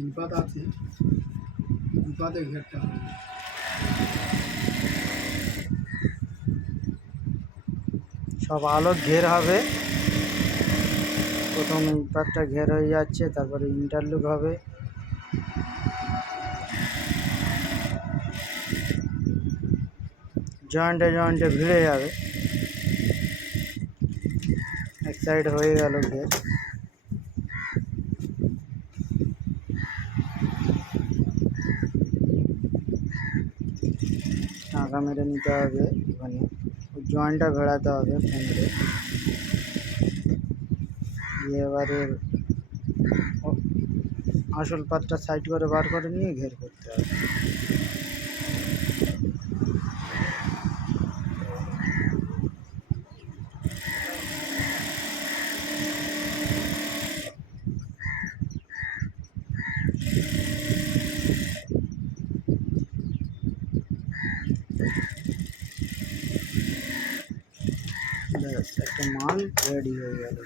তিন আছে দু ঘেরটা হবে। সব আলো ঘের হবে। প্রথম পাতটা ঘের হয়ে যাচ্ছে, তারপরে ইন্টারলুক হবে। জয়েন্টে জয়েন্টে ভিড়ে যাবে। এক সাইড হয়ে গেল ঘের। টাকা মেরে নিতে হবে ওখানে জয়েন্টটা ভেড়াতে হবে ফ্যামিলি দিয়ে এবারে আসল পাতটা সাইড করে বার করে নিয়ে ঘের করতে হবে। ব্যাস একটা মাল রেডি হয়ে গেল।